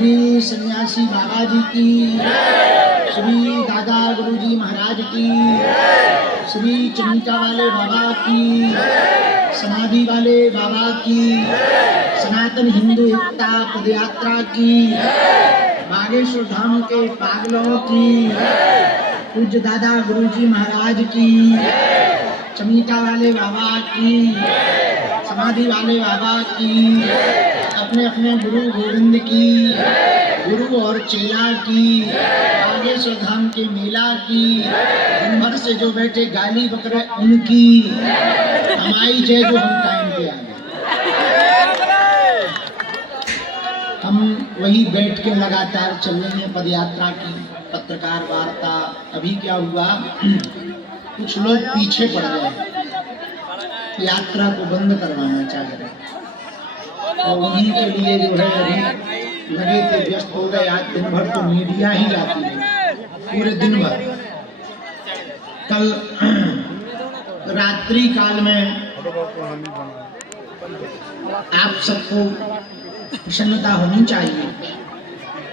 श्री सन्यासी बाबा जी की, श्री दादा गुरुजी महाराज की, श्री चमिता वाले बाबा की, समाधि वाले बाबा की, सनातन हिंदू एकता पदयात्रा की, बागेश्वर धाम के पागलों की, पूज्य दादा गुरुजी महाराज की, चमिता वाले बाबा की, समाधि वाले बाबा की, अपने अपने गुरु गोविंद की, गुरु और चेला की, बागेश्वर धाम के मेला की, दिन भर से जो बैठे गाली बकरे उनकी, हमारी जय जो हम टाइम पे आ गए। हम वही बैठ के लगातार चल रहे हैं पद यात्रा की पत्रकार वार्ता। अभी क्या हुआ, कुछ लोग पीछे पड़ गए, यात्रा को बंद करवाना चाह रहे, और उन्हीं के लिए जो है अभी लगे थे, व्यस्त हो गए। आज दिन भर तो मीडिया ही जाती है, पूरे दिन भर। कल रात्रि काल में आप सबको प्रसन्नता होनी चाहिए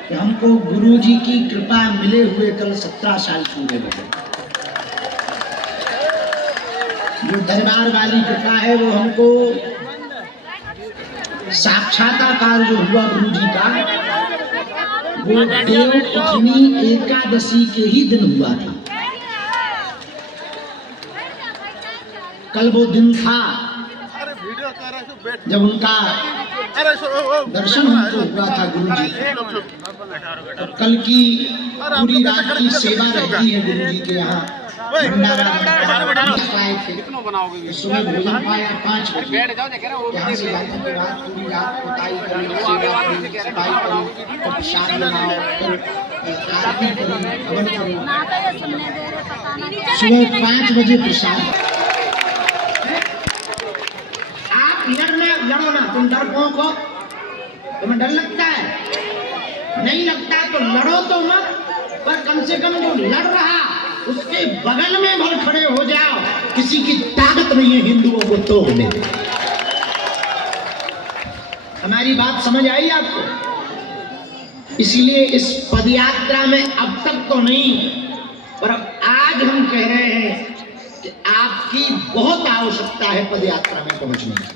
कि हमको गुरु जी की कृपा मिले हुए कल 17 साल पूरे हो गए। जो दरबार वाली कृपा है वो हमको साक्षात्कार जो हुआ गुरु जी का, वो देव उठनी एकादशी के ही दिन हुआ था। कल वो दिन था जब उनका दर्शन हमको हुआ था गुरु जी। और कल की पूरी रात की सेवा रहती है गुरु जी के यहाँ। भंडारा पाए थे, सुबह भोजन पाया 5 बजे, यहाँ से जाने के बाद पूरी रात पोताई करी, सफाई करी, प्रसाद बनाओ, आरती करी, हवन करो। सुबह 5 बजे प्रसाद। आप लड़ो ना, तुम डरपोक हो, तुम्हें डर लगता है? नहीं लगता तो लड़ो तो मत, पर कम से कम जो लड़ रहा उसके बगल में भर खड़े हो जाओ। किसी की ताकत नहीं है हिंदुओं को तोड़ने की। हमारी बात समझ आई आपको? इसलिए इस पदयात्रा में अब तक तो नहीं, पर अब आज हम कह रहे हैं कि आपकी बहुत आवश्यकता है पदयात्रा में पहुंचने की।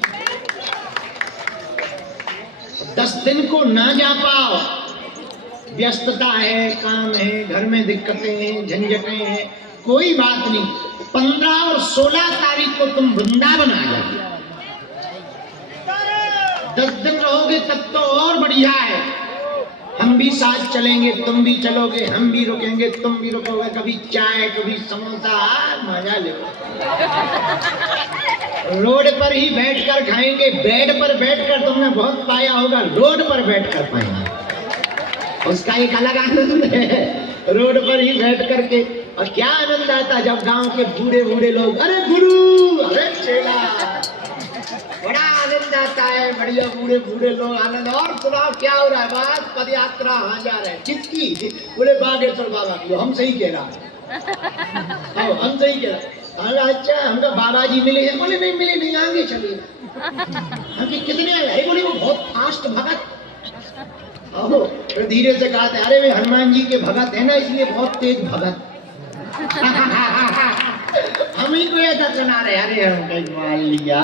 10 दिन को ना जा पाओ, व्यस्तता है, काम है, घर में दिक्कतें हैं, झंझटें हैं, कोई बात नहीं। 15 और 16 तारीख को तुम वृंदावन आ जाओ। 10 दिन रहोगे तब तो और बढ़िया है। हम भी साथ चलेंगे, तुम भी चलोगे, हम भी रुकेंगे, तुम भी रुकोगे। कभी चाय, कभी समोसा, मजा लो। रोड पर ही बैठकर खाएंगे। बेड पर बैठकर तुमने बहुत पाया होगा, रोड पर बैठकर पाएंगे, उसका एक अलग आनंद है। रोड पर ही बैठ करके, और क्या आनंद आता जब गांव के बूढ़े बूढ़े लोग, अरे गुरु, अरे चेला, बड़ा आनंद आता है। बढ़िया बूढ़े बूढ़े लोग आनंद। और सुनाओ क्या हो रहा है? बात पदयात्रा हाँ जा रहे हैं, किसकी? बोले बागेश्वर बाबा की। हम सही कह रहा, हम सही कह रहा। अच्छा, हमको बाबा जी मिले हैं। बोले नहीं मिले नहीं, आगे चलिए। हम कितने आए? बोले वो बहुत फास्ट भगत। तो धीरे से कहा था, अरे वे हनुमान जी के भगत है ना, इसलिए बहुत तेज भगत। हम ही को ऐसा सुना रहे, अरे हम कहीं मान लिया।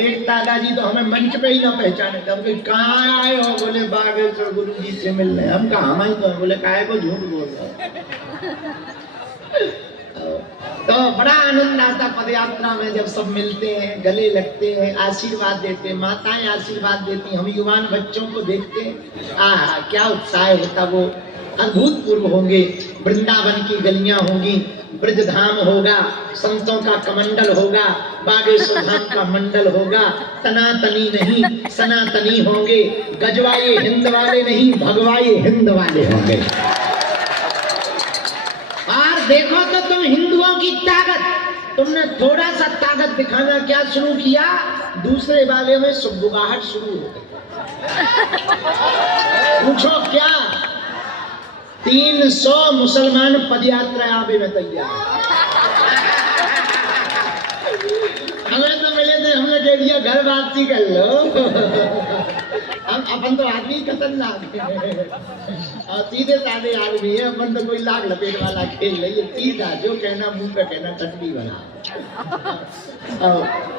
एक दादाजी तो हमें मंच पे ही ना पहचाने थे। हम कहाँ आए हो? बोले बागेश्वर गुरु जी से मिलने। हम कहा हम ही तो। बोले काहे को झूठ बोल रहे? तो बड़ा आनंद आता पदयात्रा में जब सब मिलते हैं, गले लगते हैं, आशीर्वाद देते हैं, माताएं आशीर्वाद देती, हम युवान बच्चों को देखते हैं। क्या उत्साह होता, वो अभूतपूर्व होंगे। वृंदावन की गलियां होंगी, ब्रजधाम होगा, संतों का कमंडल होगा, बागेश्वर धाम का मंडल होगा। तनातनी नहीं सनातनी होंगे, गजवाए हिंद वाले नहीं भगवाए हिंद वाले होंगे। और देखो तो तुम हिंदुओं की ताकत, तुमने थोड़ा सा ताकत दिखाना क्या शुरू किया, दूसरे वाले में सुगबुगाहट शुरू हो गई। पूछो क्या? 300 मुसलमान पदयात्रा आवे में तैयार। हमें तो मिले थे, हमने कह दिया घर वापसी कर लो। हम अपन तो आदमी खतरनाक है और सीधे साधे आदमी है। अपन तो कोई लाग लपेट वाला खेल नहीं है, सीधा जो कहना मुंह पे कहना, टटली वाला।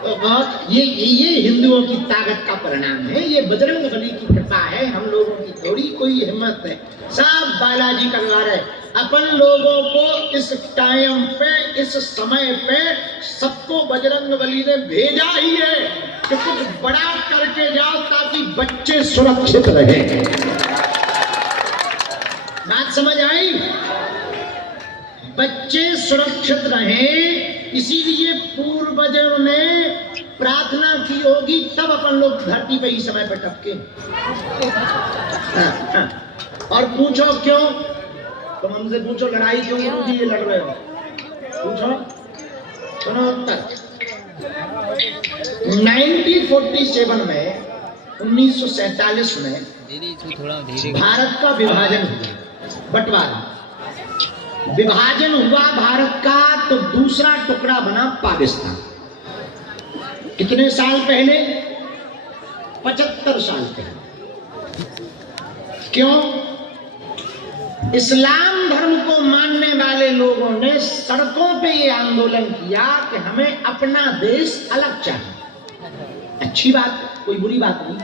बहुत ये हिंदुओं की ताकत का परिणाम है, ये बजरंग बली की कृपा है। हम लोगों की थोड़ी कोई हिम्मत है, सब बालाजी करवा रहे। अपन लोगों को इस टाइम पे, इस समय पे सबको बजरंग बली ने भेजा ही है कि कुछ बड़ा करके जाओ ताकि बच्चे सुरक्षित रहे। बात समझ आई? बच्चे सुरक्षित रहें, इसीलिए पूर्वजों ने प्रार्थना की होगी, तब अपन लोग धरती पे ही समय पर टपके। और पूछो क्यों? तुम हमसे पूछो लड़ाई क्यों गुरुजी ये लड़ रहे हो? पूछो, सुनो उत्तर। 1947 में, 1947 में भारत का विभाजन हुआ, बंटवारा विभाजन हुआ भारत का, तो दूसरा टुकड़ा बना पाकिस्तान। कितने साल पहले? 75 साल पहले। क्यों? इस्लाम धर्म को मानने वाले लोगों ने सड़कों पे ये आंदोलन किया कि हमें अपना देश अलग चाहिए। अच्छी बात, कोई बुरी बात नहीं।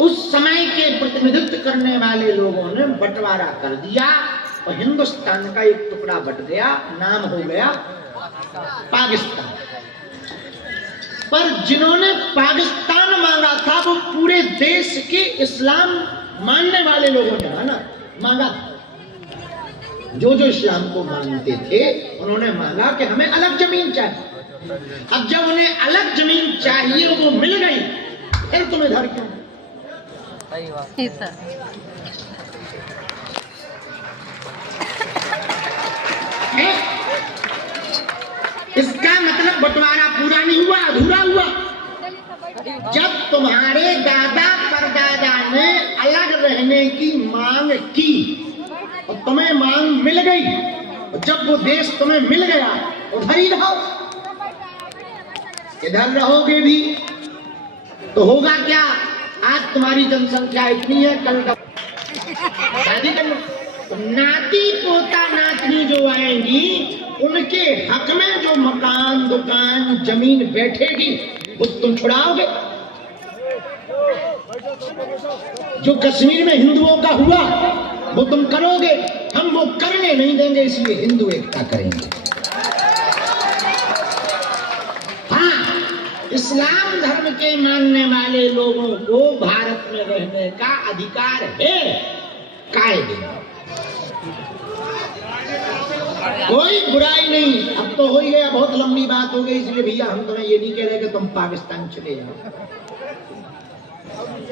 उस समय के प्रतिनिधित्व करने वाले लोगों ने बंटवारा कर दिया और हिंदुस्तान का एक टुकड़ा बट गया, नाम हो गया पाकिस्तान। पर जिन्होंने पाकिस्तान मांगा था वो पूरे देश के इस्लाम मानने वाले लोगों ने मांगा। जो इस्लाम को मानते थे उन्होंने मांगा कि हमें अलग जमीन चाहिए। अब जब उन्हें अलग जमीन चाहिए, वो मिल गई, फिर तुम इधर क्यों? इसका मतलब बंटवारा पूरा नहीं हुआ, अधूरा हुआ। जब तुम्हारे दादा परदादा ने अलग रहने की मांग की और तुम्हें मांग मिल गई, और जब वो देश तुम्हें मिल गया, उधर ही रहो। इधर रहोगे भी तो होगा क्या? आज तुम्हारी जनसंख्या इतनी है, कल शादी करना, तो नाती पोता नातनी जो आएंगी, उनके हक में जो मकान, दुकान, जमीन बैठेगी, वो तुम छुड़ाओगे। जो कश्मीर में हिंदुओं का हुआ वो तुम करोगे। हम वो करने नहीं देंगे, इसलिए हिंदू एकता करेंगे। हाँ, इस्लाम धर्म के मानने वाले लोगों को भारत में रहने का अधिकार है, कायदे। कोई बुराई नहीं। अब तो हो ही गया, बहुत लंबी बात हो गई, इसलिए भैया हम तुम्हें ये नहीं कह रहे कि तुम पाकिस्तान चले जाओ,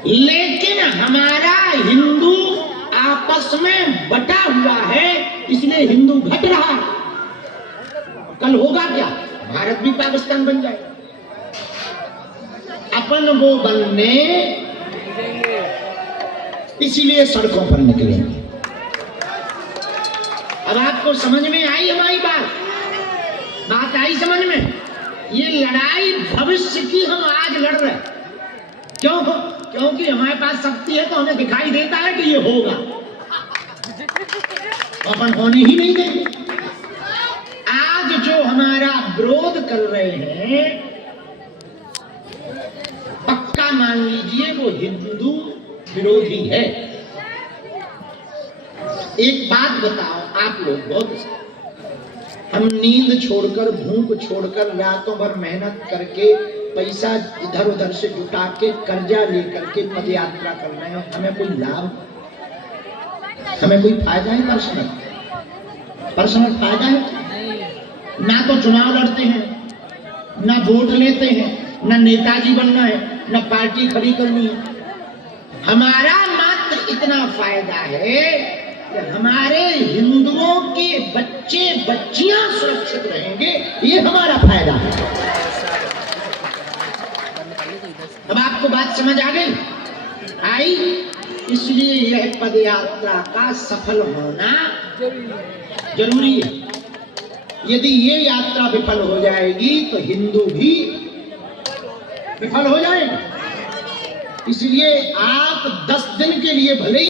लेकिन हमारा हिंदू आपस में बटा हुआ है, इसलिए हिंदू घट रहा है। कल होगा क्या? भारत भी पाकिस्तान बन जाए। अपन वो बनने, इसीलिए सड़कों पर निकलेंगे। अब आपको समझ में आई हमारी बात आई समझ में? ये लड़ाई भविष्य की हम आज लड़ रहे हैं। क्यों? क्योंकि हमारे पास शक्ति है, तो हमें दिखाई देता है कि ये होगा, अपन होने ही नहीं देंगे। आज जो हमारा विरोध कर रहे हैं, पक्का मान लीजिए वो हिंदू विरोधी है। एक बात बताओ आप लोग, बहुत हम नींद छोड़कर, भूख छोड़कर, रातों भर मेहनत करके, पैसा इधर उधर से जुटा के, कर्जा लेकर के पद यात्रा कर रहे हैं, हमें कोई लाभ, हमें कोई फायदा है? पर्सनल फायदा है? ना तो चुनाव लड़ते हैं, ना वोट लेते हैं, ना नेताजी बनना है, ना पार्टी खड़ी करनी है। हमारा मात्र इतना फायदा है कि हमारे हिंदुओं के बच्चे बच्चियां सुरक्षित रहेंगे, ये हमारा फायदा है। अब आपको बात समझ आ गई? आई? इसलिए यह पद यात्रा का सफल होना जरूरी है। यदि ये यात्रा विफल हो जाएगी तो हिंदू भी विफल हो जाएंगे। इसलिए आप 10 दिन के लिए भले ही